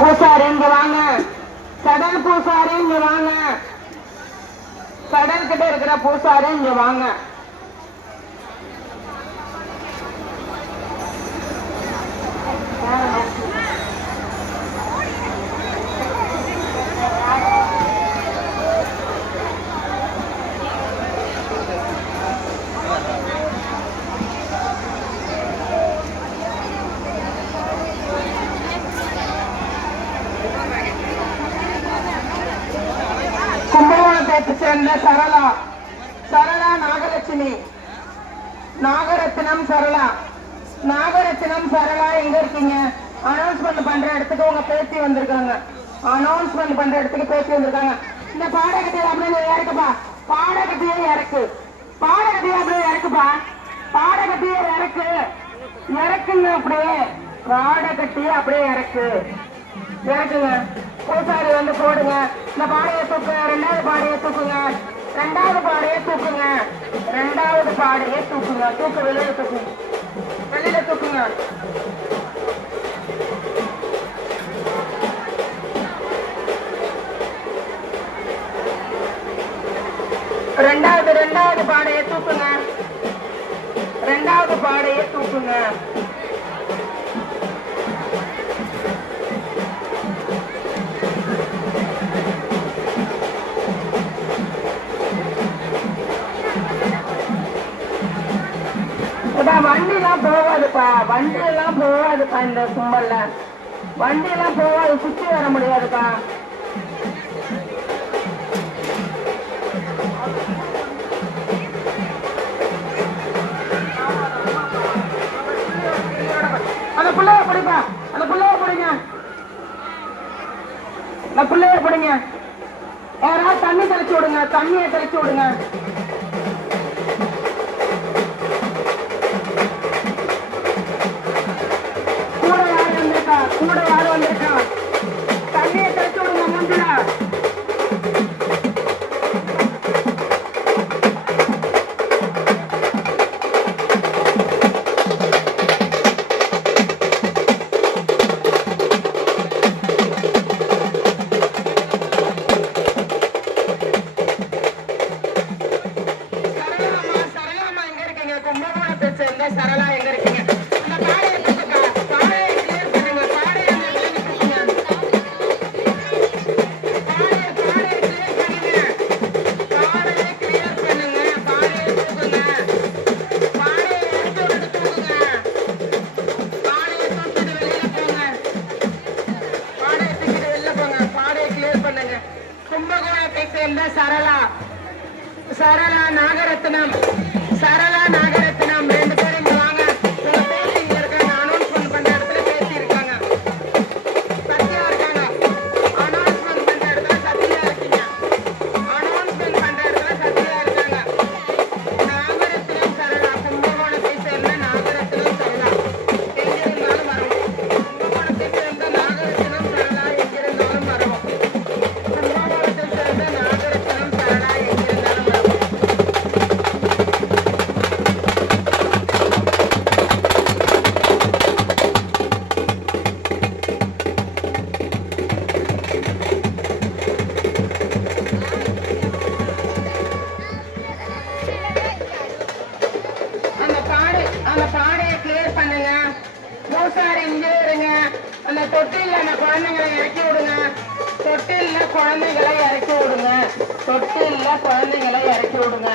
பூசாரி இங்க வாங்க. சடல் பூசாரி இங்க வாங்க. சடல் கிட்ட இருக்கிற பூசாரி இங்க வாங்க. கும்பகோணத்தை சேர்ந்த சரளா, சரளா நாகலட்சுமி, நாகரத்னம் சரளா, நாகரத்னம் சரளா எங்க இருக்கீங்க? அனௌன்ஸ்மெண்ட் பண்ற இடத்துக்கு உங்க பேத்தி வந்திருக்காங்க. அனௌன்ஸ்மெண்ட் பண்ற இடத்துக்கு பேத்தி வந்திருக்காங்க. இந்த பாடகத்தையே அப்படியே இறக்குப்பா. பாடகத்தையே இறக்கு. பாடகத்தையே அப்படியே இறக்குப்பா. பாடகத்தையே இறக்கு. இறக்குங்க அப்படியே. பாடகத்தையே அப்படியே இறக்கு. இறக்குங்க. பூசாரி வந்து போடுங்க. இந்த பாடையை தூக்குங்க. ரெண்டாவது பாடையை தூக்குங்க. ரெண்டாவது பாடையை தூக்குங்க. ரெண்டாவது பாடையை தூக்குங்க. தூக்கு வெளியில தூக்குங்க. வெளியில தூக்குங்க. ரெண்டாவது பாடையை தூக்குங்க. ரெண்டாவது பாடையை தூக்குங்க. வண்டிலாம் போகாதுப்பா. வண்டியெல்லாம் போகாதுப்பா. இந்த கும்பல்ல வண்டியெல்லாம் போகாது. சுற்றி வர முடியாதுப்பா. அந்த பிள்ளைய பிடிப்பா. அந்த பிள்ளைய பிடிங்க. அந்த பிள்ளைய பிடிங்க. யாராவது தண்ணி தெளிச்சு விடுங்க. தண்ணியை தெளிச்சு விடுங்க. கூட யாரு வந்திருக்கா? தண்ணியை தெளிச்சு விடுங்க. மூஞ்சில சரளாமா எங்க இருக்கீங்க? கும்பகோணத்தை சேர்ந்த சரளா எங்க இருக்கீங்க? கும்பகோணத்தை சேர்ந்த சரளா, சரளா நாகரத்னம், சரளா நாகரத்னம் ரெண்டு பேரும் இங்க வாங்க. உங்க பேசி இங்க இருக்காங்க. அனௌன்ஸ்மெண்ட் பண்ற இடத்துல பேசி இருக்காங்க. சத்தியா இருக்காங்க. அனௌன்ஸ்மெண்ட் பண்ற இடத்துல சத்தியா இருக்கீங்க. அனௌன்ஸ்மெண்ட் பண்ற இடத்துல சத்தியா இருக்காங்க. நாகரத்னம் சரளா, கும்பகோணத்தை சேர்ந்த நாகரத்னம் சரளா எங்கிருந்தாலும் வரவும். கும்பகோணத்தை சேர்ந்த நாகரத்னம் சரளா எங்கிருந்தாலும் வரவும். அந்த பாடையை கிளியர் பண்ணுங்க. பூசாரி இங்கே இருங்க. அந்த தொட்டில அந்த குழந்தைங்களை இறக்கி விடுங்க. தொட்டில குழந்தைகளை இறக்கி விடுங்க. தொட்டில குழந்தைகளை இறக்கி விடுங்க.